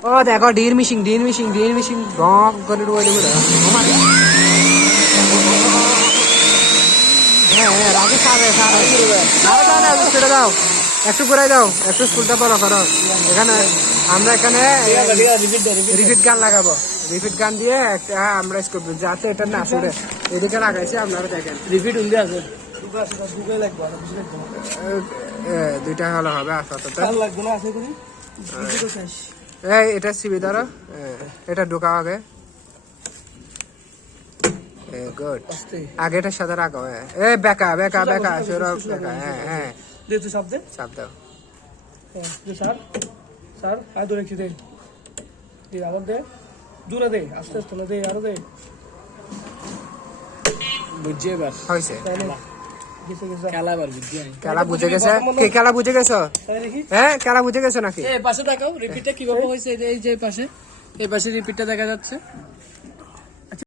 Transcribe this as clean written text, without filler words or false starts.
ও দেখো ডির মিশিং বক করে রইল বড় হ্যাঁ হ্যাঁ রাগে সারে ছেড়ে দাও একটু ঘুরাই দাও একটু স্কুলটা বড় করো এখানে আমরা এখানে রিপিট গান লাগাবো রিপিট গান দিয়ে আমরা স্কুল যাতে এটা না আসলে এদিকে লাগাইছি আপনারা দেখেন রিপিট উন্দে আছে দুইটা হলো হবে আপাতত লাগবে না আছে করি এই এটা সিবি ধরো এটা ঢোকাও আগে গুড আগে এটার সাথে রাখো এ বেকা সৌরভ বেকা হ্যাঁ দে তুই সব দে চাপ দাও দে স্যার আর ধরে কি দে দে আবার দে জোরে দে আস্তে আস্তে দে আরো দে বুঝছে এবার হয়েছে খেলাবার বুঝছে খেলা বুঝে গেছে কে খেলা বুঝে গেছো হ্যাঁ খেলা বুঝে গেছো নাকি এই পাশে দেখাও রিপিটটা কিভাবে হয়েছে এই যে পাশে এই পাশে রিপিটটা দেখা যাচ্ছে